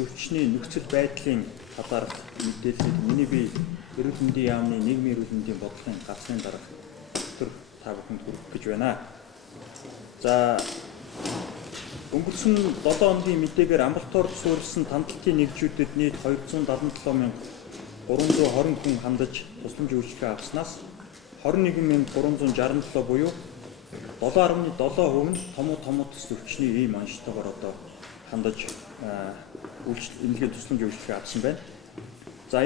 төсөл өвчний нөхцөл байдлын талаарх мэдээллийг миний бие эрүүл мэндийн яамны нийгмийн эрүүл мэндийн бодлогын гацны дараах төр та бүхэнд хүргэх гэж байна. За өнгөрсөн 7 хоногийн мэдээгээр амралтоор суурилсан тандалтын нэгжүүдэд нийт 277,320 хүн хандаж тусламж үйлчлэгээ авснаас 21,367 буюу 7.7% нь том төсөл өвчний ийм онцлогоор одоо хандаж эмнэлгийн тусламж үйлчлэгээ авсан байна. За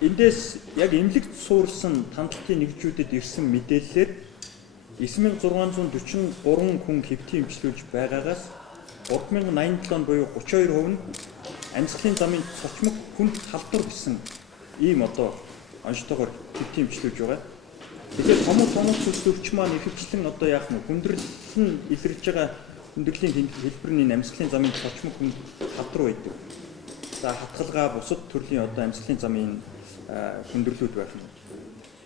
эндээс яг эмнэлэгт суурилсан тандалтын нэгжүүдэд ирсэн мэдээллээр 9643 хүн хэвтийн эмчилүүлж байгаагаас 3087 буюу 32% нь амьсгалын замын цочмог хүнд халдвар гэсэн ийм одоо онцлогоор хэвтийн эмчилүүлж байгаа. Тэгэхээр том төсөл өвч маань ихэвчлэн одоо яах нь хүндрэл нь илэрж байгаа хүндрэлийн хэлбэрний амьсгалын замын цочмог хүнд халдвар байдаг. За хатгалгаа бусад төрлийн одоо амьсгалын замын хүндрэлүүд байх юм.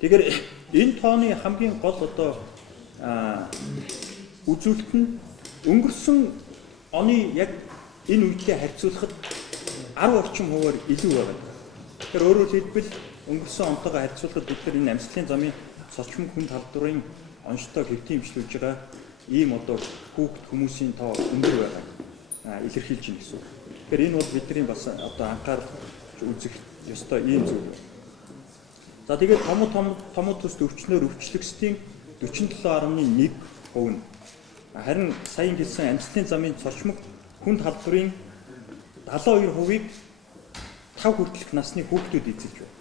Тэгэхээр энэ тооны хамгийн гол одоо үзүүлэлт нь өнгөрсөн оны яг энэ үедээ харьцуулахад 10 орчим хувиар илүү байгаа. Тэгэхээр өөрөөр хэлбэл өнгөрсөн онтойгоо харьцуулахад бид нар энэ амьсгалын замын цочмог хүнд халдварын онцлог хэвтийн эмчилүүлж байгаа ийм одоо хүмүүсийн тоо өндөр байгааг илэрхийлж байна гэсэн үг. Тэгэхээр энэ бол бидний бас одоо анхаарал үзэх ёстой ийм зүйл. За тэгээд том төсөл өвчнөөр өвчлөгсдийн 47.1% нь харин саяхан хэлсэн амьсгалын замын цочмог хүнд халдварын 72%-ийг 5 хүртэлх насны хүүхдүүд эзэлж байна.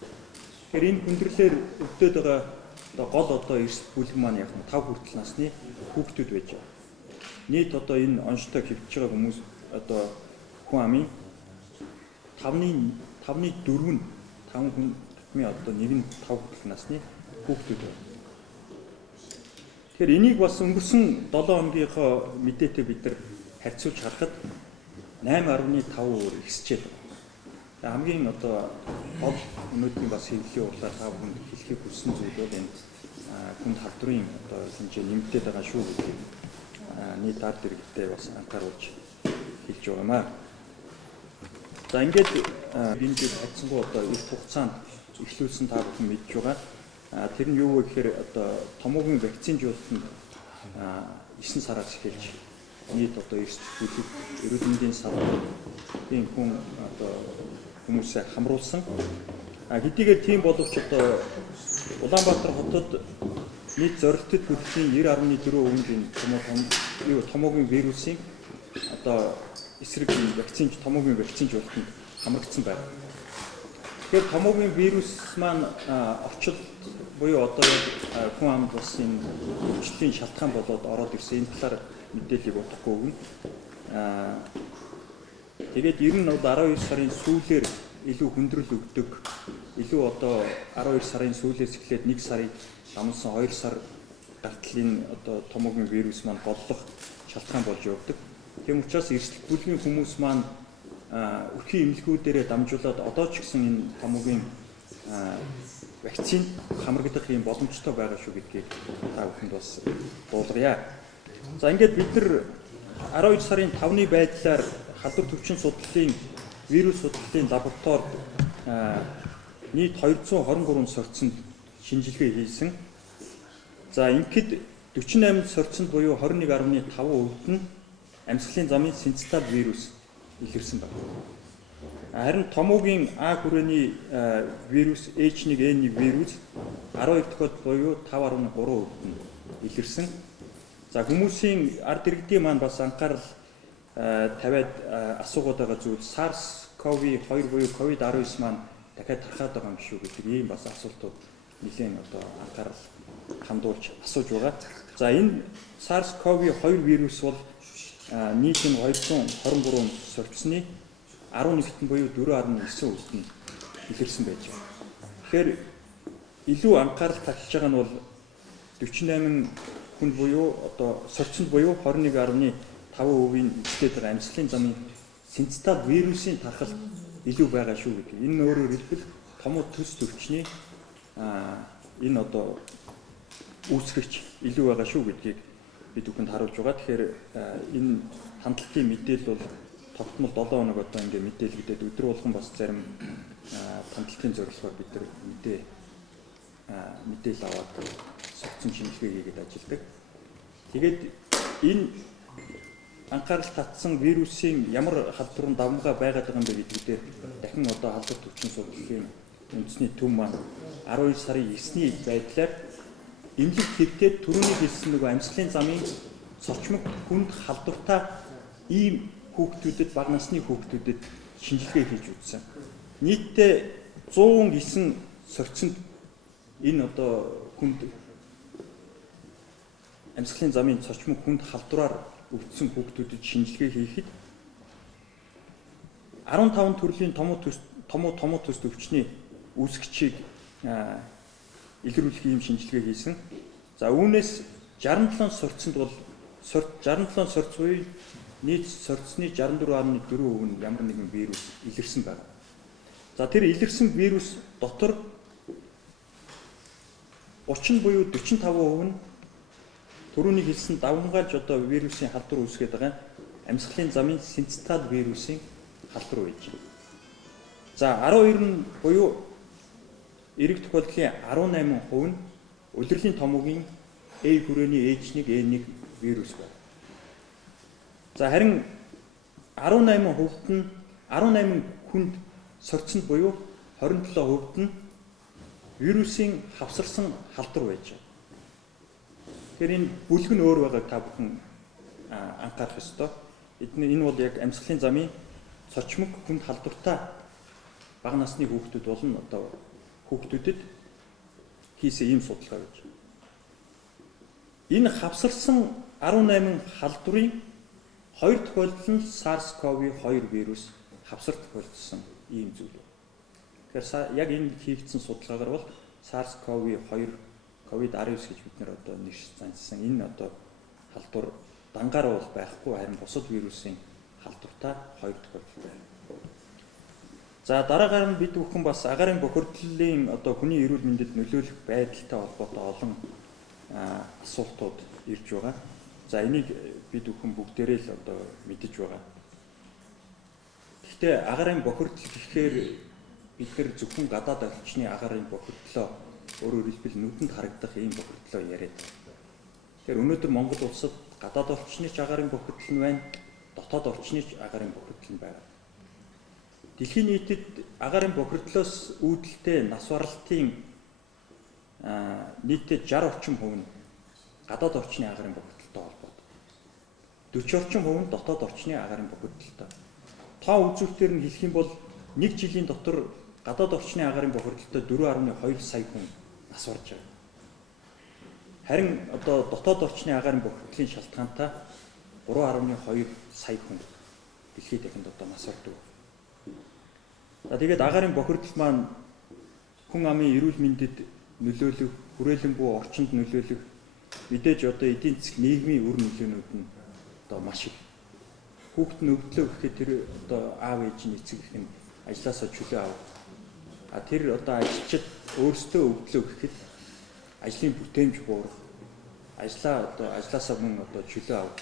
Тэгэхээр энэ хүндрэлээр өвдөд байгаа гол одоо эрсдэл бүлэг маань яг 5 хүртэл насны хүүхдүүд байж байгаа. Нийт одоо энэ онцлог хэвтэж байгаа хүмүүс одоо хүн амын 5.4 нь 5 хүн одоо нэг нь 5 хүртэл насны хүүхдүүд байна. Тэгэхээр энийг бас өнгөрсөн 7 хоногийнхоо мэдээтэй бид нар харьцуулж харахад 8.5% ихсчээд байна. Хамгийн одоо гол өнөөдрийн бас хэвлэлийн уралаар та бүхэнд хэлхийг хүссэн зүйл бол энэ хүнд халдварын одоо хэмжээ нэмэгдээд байгаа шүү гэдгийг нийт ард иргэдэд бас анхааруулж хэлж байгаамаа. За ингээд энэ жил хайцсангүй одоо их хугацаанд эхлүүлсэн та бүхэн мэдж байгаа. Тэр нь юу вэ гэхээр одоо томоогийн вакцинжуулалт нь 9 сараас эхэлж нийт одоо эрүүл мэндийн салбарын хүн одоо хүмүүсээ хамруулсан. Хэдийгээр тийм боловч одоо Улаанбаатар хотод нийт зорилттой төрлийн 90.4% томоогийн вирусын одоо эсрэг томоогийн вакцинжуулалтанд хамрагдсан байна. Тэгэхээр томоогийн вирус маань орчил буюу одоо хүн амд бас энэ өвчтөлийн шалтгаан болоод ороод ирсэн энэ талаар мэдээллийг утгагүй өгнө. Тэгээд ер нь бол 12 сарын сүүлээр илүү хүндрэл өгдөг. Илүү одоо 12 сарын сүүлээс эхлээд 1 сарыг амлсан 2 сар гартал энэ одоо томоогийн вирус маань голлох шалтгаан болж явдаг. Тийм учраас эрсдэл бүлгийн хүмүүс маань өрхийн эмнэлгүүдээрээ дамжуулаад одоо ч гэсэн энэ томоогийн вакцин хамрагдах юм боломжтой байгаа шүү гэдгийг та бүхэнд бас дуулгая. За ингээд бид нар 12 сарын 5-ны байдлаар халдвар төвчин судлалын вирус судлалын лабораторид нийт 223 сорьцонд шинжилгээ хийсэн. За ингээд 48 сорьцонд буюу 21.5% нь амьсгалын замын синцитал вирус илэрсэн байна. Харин томоогийн А хүрээний вирус H1N1 вирус 12 дахиад буюу 5.3% нь илэрсэн. За хүмүүсийн ард иргэдийн маань бас анхаарал тавиад асуугаад байгаа зүйл SARS-CoV-2 буюу COVID-19 маань дахиад тархаад байгаа юм шүү гэдэг ийм бас асуултууд нэлээд одоо анхаарал хандуулж асууж байгаа. За энэ SARS-CoV-2 вирус бол нийт нь 223 сорьцны 11-т буюу 4.9% нь илэрсэн байж байна. Тэгэхээр илүү анхаарал татж байгаа нь бол 48 хүнд буюу одоо сорьцонд буюу 21.5%-ийн эцгээд байгаа амьсгалын замын синцитал вирусын тархалт илүү байгаа шүү гэдэг. Энэ өөрөөр хэлбэл том төсөл өвчний энэ одоо үүсгэгч илүү байгаа шүү гэдгийг бид бүхэнд харуулж байгаа. Тэгэхээр энэ хандлагын мэдээлэл бол тогтмол 7 хоног одоо ингээд мэдээлэгдээд өдөр болгон бас зарим томдлтын зорилгоор бид нар мэдээлэл аваад согцсон шинжилгээ хийгээд ажилладаг. Тэгээд энэ анхаарал татсан вирусын ямар халдвар давмгай байгаад байгаа юм бэ гэдгээр дахин одоо халдвар төвчин судлалын үндэсний төв маань 12 сарын 9-ний байдлаар эмнэлэг хэвтээд түрүүний хэлсэн нөгөө амьсгалын замын цочмог хүнд халдвартай ийм хүүхдүүдэд бага насны хүүхдүүдэд шинжилгээ хийж үзсэн. Нийтдээ 109 сорьцонд энэ одоо хүнд амьсгалын замын цочмог хүнд халдвараар өвдсөн хүүхдүүдэд шинжилгээ хийхэд 15 төрлийн томуу төс өвчний үүсгчийг илрүүлэх ийм шинжилгээ хийсэн. За үүнээс 67 сорьцонд бол 67 сорьц буюу нийт сорьцны 64.4% нь ямар нэгэн вирус илэрсэн байна. За тэр илэрсэн вирус дотор 30 буюу 45% нь түрүүний хэлсэн давмгайлж одоо вирусын халдвар үүсгээд байгаа амьсгалын замын синцитал вирусын халдвар байж байна. За 12 нь буюу эрэг тохиолдлын 18% нь улирлын томоогийн A хүрээний H1, A1 вирус байна. За харин 18% хүнд сорьцонд буюу 27% нь вирусын хавсарсан халдвар байж байна. Тэгэхээр энэ бүлэг нь өөр байгааг та бүхэн анхаарах ёстой. Энэ бол яг амьсгалын замын цочмог хүнд халдвартай бага насны хүүхдүүд болон одоо хүүхдүүдэд хийсэн ийм судалгаа гэж. Энэ хавсарсан 18 халдварын 2 тохиолдол нь SARS-CoV-2 вирус хавсар тохиолдсон ийм зүйл. Тэгэхээр яг энэ хийгдсэн судалгаагаар бол SARS-CoV-2 COVID-19 гэж бид нэр одоо нэрш зансан. Энэ одоо халдвар дангаар бол байхгүй, харин бусад вирусын халдвартай 2 тохиолдол байна. За дараагаар нь бид бүхэн бас агаарын бохирдлын одоо хүний эрүүл мэндэд нөлөөлөх байдалтай холбоотой олон асуултууд ирж байгаа. За энийг бид бүхэн бүгдээрээ л одоо мэдэж байгаа. Гэхдээ агаарын бохирдол гэхээр бид нар зөвхөн гадаад орчны агаарын бохирдлоо өөрөөр хэлбэл нүдэнд харагдах ийм бохирдлоо яриад. Тэгэхээр өнөөдөр Монгол улсад гадаад орчны агаарын бохирдол нь байна, дотоод орчны агаарын бохирдол нь байна. Дэлхийн нийтэд агаарын бохирдлоос үүдэлтэй нас баралтын нийтдээ 60 орчим хувь нь гадаад орчны агаарын бохирдолтой холбоотой. 40 орчим хувь нь дотоод орчны агаарын бохирдолтой. Тоо үзүүлэлтээр нь хэлэх юм бол 1 жилийн дотор гадаад орчны агаарын бохирдолтой 4.2 сая хүн нас барж байгаа. Харин одоо дотоод орчны агаарын бохирдлын шалтгаантай 3.2 сая хүн дэлхийд дахинд одоо нас бардаг. За тэгээд агаарын бохирдол маань хүн амын эрүүл мэндэд нөлөөлөх, хүрээлэн буй орчинд нөлөөлөх, мэдээж одоо эдийн засаг нийгмийн үр нөлөөнүүд нь одоо маш их. Хүүхэд нь өвдлөө гэхэд тэр одоо аав ээжийн эцэг их нь ажлаасаа чөлөө авах. Тэр одоо ажилчид өөрсдөө өвдлөө гэхэд ажлын бүтээмж буурах, ажлаасаа мөн одоо чөлөө авах.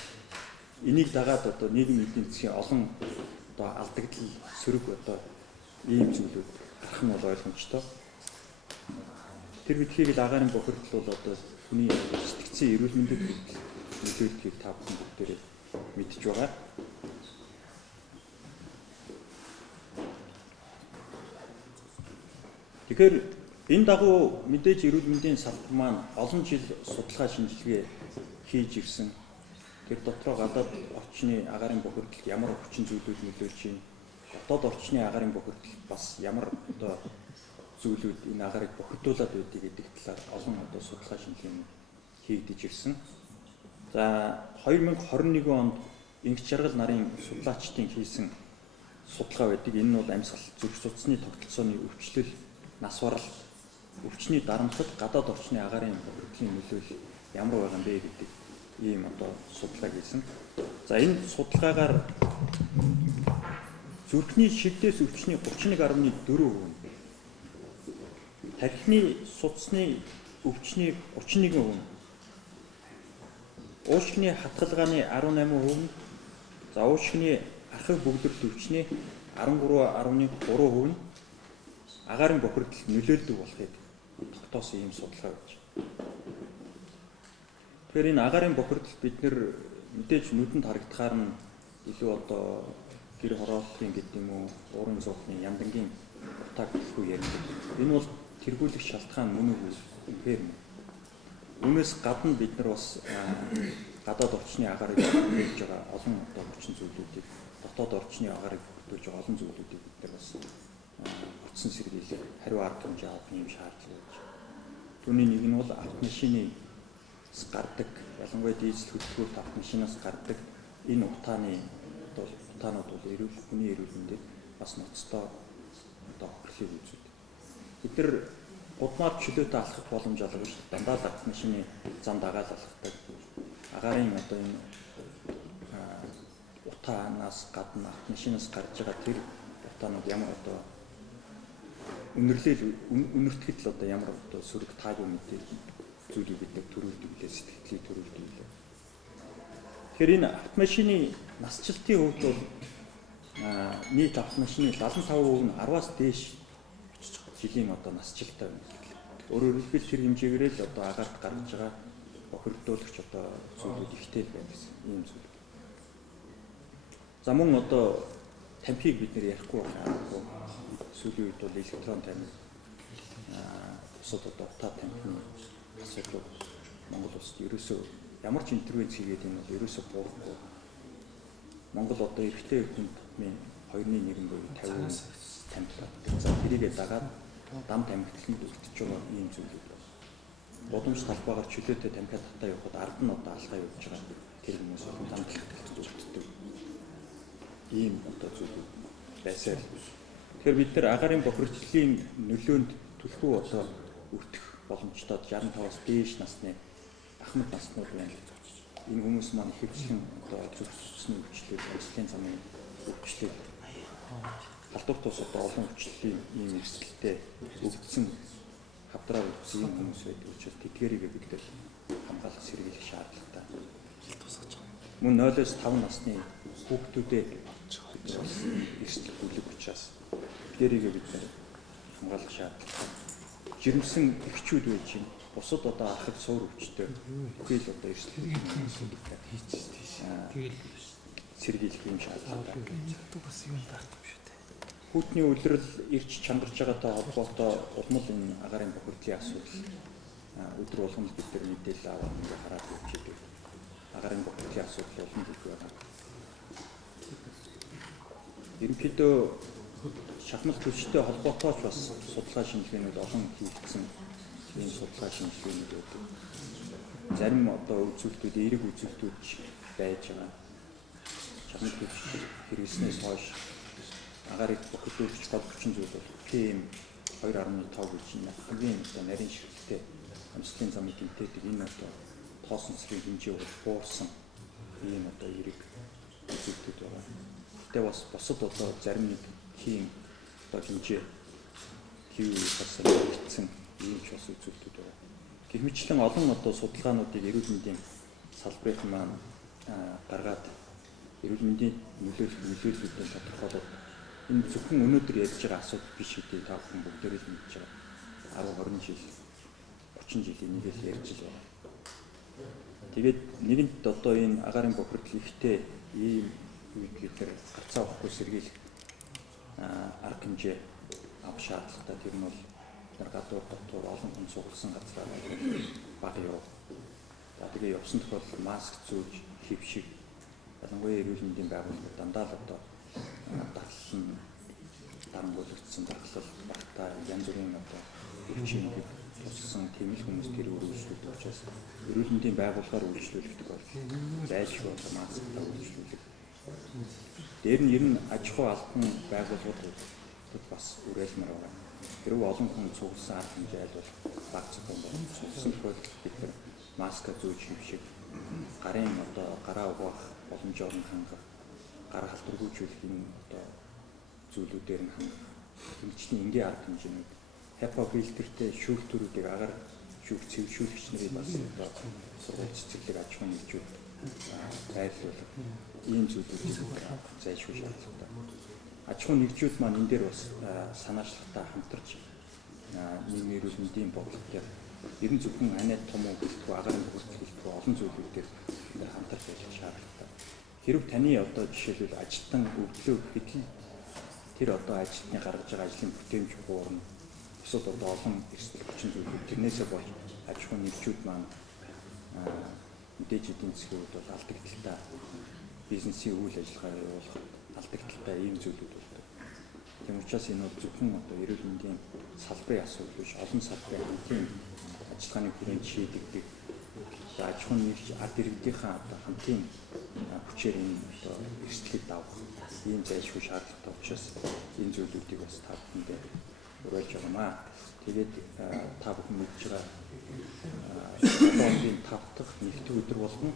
Энийг дагаад одоо нийгмийн эдийн засгийн олон одоо алдагдал, сөрөг одоо ийм зүйлүүд гарах нь бол ойлгомжтой. Тэр бидхийг л агаарын бохирдол бол одоо хүний сэтгцийн эрүүл мэндэд нөлөөлөхийг та бүхэн бүгдээрээ мэдж байгаа. Тэгэхээр энэ дагуу мэдээж эрүүл мэндийн салбар маань олон жил судалгаа шинжилгээ хийж ирсэн. Тэр дотроо гадаад орчны агаарын бохирдолд ямар хүчин зүйлүүд нөлөөлж байна? Дотоод орчны агаарын бохирдол бас ямар одоо зүйлүүд энэ агарыг бохирдуулаад байдгийг гэдэг талаар олон одоо судалгаа шинжилгээ хийгдэж ирсэн. За 2021 онд Инх жаргал нарын судлаачдын хийсэн судалгаа байдаг. Энэ нь бол амьсгал зүрх судасны тогтолцооны өвчлөл, нас барал, өвчний дарамтлал, гадаад орчны агаарын бохирдлын нөлөөлөл ямар байгаа юм бэ гэдэг ийм одоо судалгаа хийсэн. За энэ судалгаагаар зүрхний шигдээс өвчний 31.4%, тархины судасны өвчний 31%, уушгины хатгалгааны 18%, за уушгины архив бүгдэрт өвчний 13.3% нь агаарын бохирдолд нөлөөлдөг болохыг тогтоосон ийм судалгаа байж. Тэгэхээр энэ агаарын бохирдол бид нэр мэдээж нүдэнд харагдахаар нь илүү одоо гэр хорооллын гэдэг юм уу, уурын зовлон яндангийн утааг хэлэхгүй ярьдаг. Энэ бол тэргүүлэх шалтгаан мөн үү гэхээр үүнээс гадна бид нар бас гадаад орчны агарыг хөгжүүлж байгаа олон одоо хүчин зүйлүүдийг, дотоод орчны агарыг хөгжүүлж байгаа олон зүйлүүдийг бид нар бас утсан сэргийлэх, хариу арга хэмжээ авах юм шаардлага байна. Түүний нэг нь бол автомашинаас гардаг, ялангуяа дизель хөдөлгөөрт автомашинаас гардаг энэ утаанууд бол хүний эрүүл мэндэд бас ноцтой одоо хөрхийг үзүүлдэг. Бид нар удмаар чөлөөтэй алхах боломж олгож дандаа л автомашины зам дагаад алхдаг. Агаарын одоо энэ утаанаас гадна автомашинаас гарч байгаа тэр утаанууд ямар одоо үнэртгэл одоо ямар одоо сөрөг таагүй мэдээг зүйлийг бид нар төрүүлдэг лээ, сэтгэлийг төрүүлдэг лээ. Тэгэхээр энэ автомашины насжилтын хувьд бол нийт автомашины 75% нь 10-аас дээш жилийн одоо насжилттай байна. Өөрөөр хэлбэл тэр хэмжээгээр л одоо агаарт гарч байгаа бохирдуулагч одоо зүйлүүд ихтэй байна гэсэн ийм зүйл. За мөн одоо тамхиг бид нэр ярихгүй байна. Сүүлийн үед бол электрон тамхи бусад одоо утаа тамхины асуудал Монгол улсад ерөөсөө ямар ч интервенц хийгээд энэ бол ерөөсөө буурахгүй. Монгол одоо эрэгтэй хүндний 2.1 буюу 50% тамхи. За тэрийгээ дагаад дам тамхитланд үлдчихэж байгаа ийм зүйлүүд байна. Бодомж талбайгаар чөлөөтэй тамхи татаа явахад ард нь одоо алхаа явуулж байгаа тэр хүмүүс бол дам тамхитланд үлддэг. Ийм одоо зүйлүүд байсаар. Тэгэхээр бид нар агаарын бохирдлын нөлөөнд түлхүү одоо өртөх боломжтой 65-аас дээш насны ахмад наснууд байна. Энэ хүмүүс маань ихэвчлэн одоо зүрхсэсний өвчлөл, ажлын замын өвчлөл, халдварт ус одоо олон өвчлөлийн ийм эрсдэлтэй өвдсөн хавдраар өвдсөн хүмүүс байдаг учраас тэдгээрийг бид нар хамгаалах сэргийлэх шаардлагатай. Мөн 0-5 насны хүүхдүүдэд эрсдэл бүлэг учраас тэдгээрийг бид нар хамгаалах шаардлагатай. Жирэмсэн эхчүүд байж юм. Бусад одоо архив суур өвчтөй тэгэл одоо эрсдэл тэгэл сэргийлэх юм шаардлагатай. Бас юм дартав шүү дээ. Хүүтний үлрэл ирж чангарч байгаатай холбоотой улмал энэ агаарын бохирдлын асуудал өдөр болгон бид нар мэдээлэл аваад ингээ хараад явж байгаа. Агаарын бохирдлын асуудал олон зүйл байна. Ерөнхийдөө шахмал төлөвчтэй холбоотойч бас судалгаа шинжилгээнүүд олон хийгдсэн. Энэ судалгаа шинжилгээнүүд байдаг. Зарим одоо үзүүлэлтүүд, эерэг үзүүлэлтүүд байж байгаа. Шахмал төлөвч хэрэглэснээс хойш агаарыг бохирдуулж гол хүчин зүйл бол PM 2.5 гэж хамгийн одоо нарийн ширхтээ амьсгалын замыг гэмтээдэг энэ одоо тоосон цэргийн хэмжээ бол буурсан ийм одоо эерэг үзүүлэлтүүд байгаа. Гэтэ бас бусад одоо зарим нэг тийм одоо хэмжээ бас нэгдсэн ийм ч бас үзүүлэлтүүд байна. Гэх мэтлэн олон одоо судалгаануудыг эрүүл мэндийн салбарын маань гаргаад эрүүл мэндийн нөлөөллүүдтэй тодорхойлоод энэ зөвхөн өнөөдөр ярьж байгаа асуудал биш гэдэг та бүхэн бүгдээрээ л мэдж байгаа. 10-20 жил 30 жилийн нэг л ярьж байгаа. Тэгээд нэгэнт одоо энэ агаарын бохирдол ихтэй ийм үед гэхээр гацаа авахгүй сэргийлэх арга хэмжээ авах шаардлагатай. Тэр нь бол гадуур дотор олон хүн сугалсан газраар баг яв. Тэгээ явсан тохиолдолд маск зүүж, хөвшиг, ялангуяа эрүүл мэндийн байгууллагууд дандаа л одоо дадлан дарамгуулагдсан дархлал багтаа янз бүрийн одоо өвчнийг туссан тийм л хүмүүс тэр үйлчлүүлдэг учраас эрүүл мэндийн байгууллагаар үйлчлүүлдэг бол байлшгүй масктай үйлчлүүлэх. Дээр нь ер нь аж ахуй албан байгууллагууд бас үргэлжмээр байгаа. Хэрвээ олон хүн цугласан арга хэмжээ бол баг зөвхөн байна. Цугласан тохиолдолд бид нар маска зүүж хөвшиг, гарын одоо гараа угаах боломжоор нь хангах, гар халдваргүйжүүлэх энэ одоо зүйлүүдээр нь хангах. Хэмжээний энгийн арга хэмжээнүүд HEPA фильтртэй шүүгтүүрүүдийг агаар шүүх цэвэршүүлэгч нарын бас одоо сургууль цэцэрлэг аж ахуйн нэгжүүд байрлуулах ийм зүйлүүдийг зайлшгүй шаардлагатай. Аж ахуй нэгжүүд маань энэ дээр бас санаачлалтаа хамтарч нийгмийн эрүүл мэндийн бодлого дээр ер нь зөвхөн ханиад том уу гэлтгүй агаарын бүртгэл олон зүйлүүдээр хамтарч ажиллах шаардлагатай. Хэрвээ таны одоо жишээлбэл ажилтан өвдлөө гэхэд тэр одоо ажилтны гаргаж байгаа ажлын бүтээмж хуурна. Эсвэл одоо олон эрсдэл хүчин зүйлүүд тэрнээсээ болж аж ахуй нэгжүүд маань мэдээж эдийн засгийн хувьд бол алдагдaltaа бизнесийн үйл ажиллагаа явуулах алдагдaltaа ийм зүйлүүд болдог. Тийм учраас энэ бол зөвхөн одоо эрүүл мэндийн салбарын асуудал биш, олон салбарын хамтын ажиллагааны хүрээнд шийдэгдэг. За аж ахуй нэгж ард иргэдийнхээ одоо хамтын хүчээр энэ одоо эрсдлийг давах ийм зайлшгүй шаардлагатай учраас энэ зүйлүүдийг бас та бүхэндээ уриалж байгаамаа. Тэгээд та бүхэн мэдж байгаа одоогийн 5 дахь нэгдүгээр өдөр болно.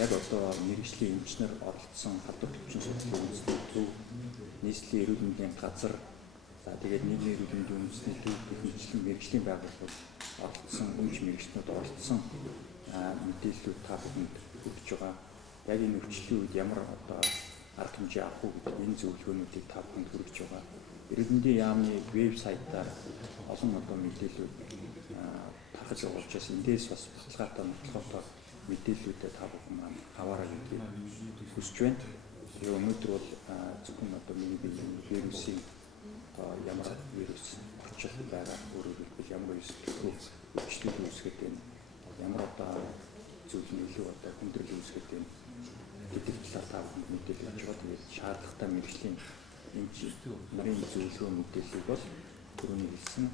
Яг одоо мэргэжлийн эмчнэр оролцсон халдвар төвчин судлалын үндэсний төв, нийслэлийн эрүүл мэндийн газар, за тэгээд нийгмийн эрүүл мэндийн үндэсний төв гэх мэтлэн мэргэжлийн байгууллагууд оролцсон, өмч мэргэжлүүд оролцсон мэдээллүүд та бүхэнд өгч байгаа. Яг энэ өвчлөлийн үед ямар одоо арга хэмжээ авах уу гэдэг энэ зөвлөгөөнүүдийг та бүхэнд хүргэж байгаа. Эрүүл мэндийн яамны вебсайтаар олон одоо мэдээлэлүүд тархаж байгаа учраас эндээс бас баталгаатай нотлохотой мэдээллүүдэд та бүхэн маань аваарай гэдгийг хүсэж байна. Тэгээ өнөөдөр бол зөвхөн одоо миний биеийн вирусын ямар вирус орчил байгаа өөрөөр хэлбэл ямар өвчлөл үүсгэж байна. Ямар одоо зүйл нь илүү одоо хүндрэл үүсгэж байна. гэдэг талаар та бүхэнд мэдээлэл өгч байгаа. Тэгээд шаардлагатай мэргэжлийн эмч нарын зөвлөгөө мэдээллийг бол түрүүний хэлсэн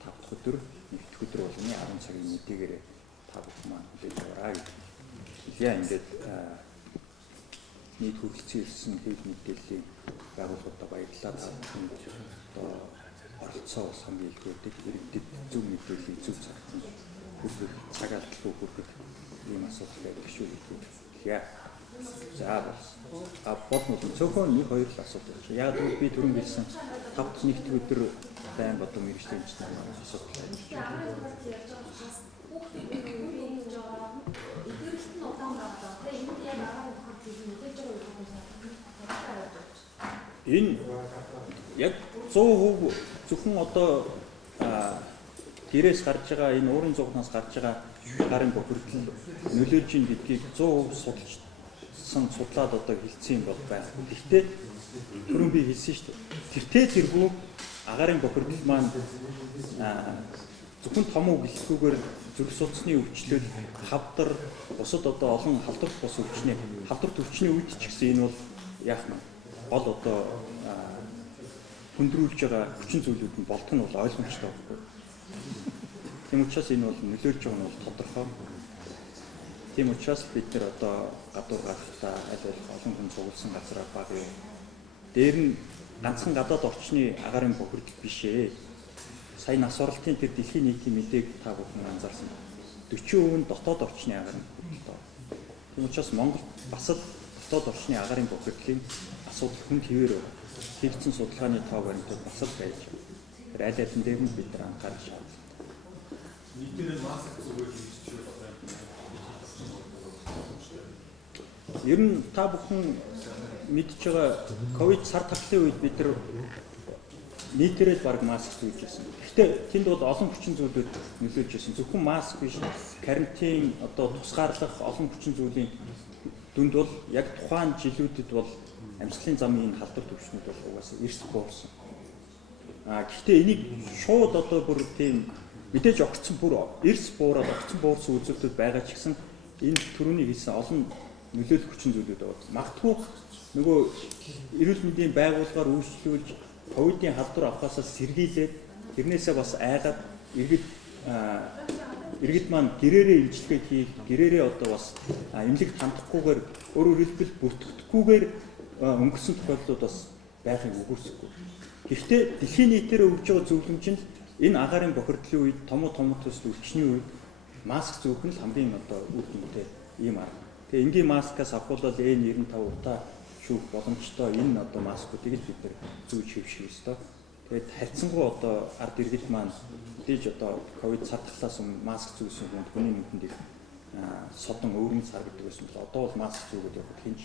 5 дахь өдөр, 1 дахь өдөр болгоны 10 цагийн мэдээгээр та бүхэн маань хүлээж аваарай гэж хэлье. Ингээд нийт хүрэлцэн хэлсэн хэв мэдээллийн байгууллагуудаа баярлалаа. Та бүхэнд одоо оролцоо бас хамгийн их үүдэг иргэдэд зөв мэдээллийг зөв цагт хүргэх, цаг алдалгүй хүргэх ийм асуудал байдаг шүү гэдэг. За бодно цөөхөн 1-2 л асуудал байна. Яг л би түрүүн хэлсэн 5 дахь 1 дахь өдөр байн бодом мэргэжлийн эмчнэр маань асуудал байна. Энэ яг 100% зөвхөн одоо гэрээс гарч байгаа энэ уурын зугнаас гарч байгаа гарын бохирдол нөлөөлж ийн гэдгийг 100% судлаад одоо хэлсэн юм бол байна. Гэхдээ түрүүн би хэлсэн шүү дээ. Тэртээ тэргүй агарын бохирдол маань зөвхөн том үгэлтгүүгээр зүрх судасны өвчлөл, хавдар, бусад одоо олон халдвар бус өвчний халдвар төвчний үед ч гэсэн энэ бол яах нь гол одоо хөндрүүлж байгаа хүчин зүйлүүд нь болтго нь бол ойлгомжтой байхгүй. Тийм учраас энэ бол нөлөөлж байгаа нь бол тодорхой. Тийм учраас бид нэр одоо гадуур гарахтаа аль олон хүн цугласан газараа баг юу. Дээр нь ганцхан гадаад орчны агарын бохирдол биш ээ. Сая нас оролтын тэр дэлхийн нийтийн мэдээг та бүхэн анзаарсан. 40% нь дотоод орчны агарын бохирдол. Тийм учраас Монгол бас л дотоод орчны агарын бохирдлын асуудал хүнд хэвээр хийгдсэн судалгааны тоо баримтууд бас л байж байна. Тэр аль алин дээр нь бид нар анхаарч байна. Нийтээр маск зүгээр хийж ер нь та бүхэн мэдж байгаа ковид сар тахлын үед бид нар нийтээрээ баг маск зүүж байсан. Гэхдээ тэнд бол олон хүчин зүйлүүд нөлөөлж байсан. Зөвхөн маск биш, карантин, одоо тусгаарлах олон хүчин зүйлийн дүнд бол яг тухайн жилүүдэд бол амьсгалын замын энэ халдвар төвчнүүд бол угаасаа эрс буурсан. Гэхдээ энийг шууд одоо бүр тийм мэдээж огцсон бүр эрс буураад огцсон буурсан үзүүлэлтүүд байгаа ч гэсэн энэ түрүүний хэлсэн олон нөлөөлөх хүчин зүйлүүд байгаа. Магадгүй нөгөө эрүүл мэндийн байгууллагаар үйлчлүүлж ковидын халдвар авахаас сэргийлээд тэрнээсээ бас айгаад иргэд маань гэрээрээ имчилгээ хийх, гэрээрээ одоо бас эмнэлэгт хандахгүйгээр өөрөөр хэлбэл бүртгэдэггүйгээр өнгөрсөн тохиолдлууд бас байхыг үгүйсэхгүй. Гэхдээ дэлхийн нийтээр өгж байгаа зөвлөмж нь энэ агарын бохирдлын үед том төсөл өвчний үед маск зүүх нь хамгийн одоо үр дүнтэй ийм арга. Тэгээ энгийн маскаас авахулбал N95 утаа шүүх боломжтой энэ одоо маскуудыг л бид нэр зүүж хэвших ёстой. Тэгээд харьцангуй одоо ард иргэд маань тийж одоо ковид сар тахлаас өмнө маск зүүсэн хүнд хүний нүдэнд их содон өвөрн сар гэдэг байсан бол одоо бол маск зүүгээд явахад хинч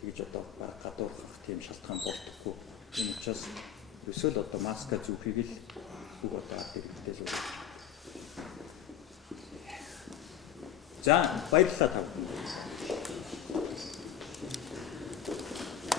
тэгж одоо баг гадуур гарах тийм шалтгаан болдоггүй. Энэ учраас өсөөл одоо маска зүүхийг л бүх одоо ард хэрэгтэй л байна. За баярлалаа та бүхэнд.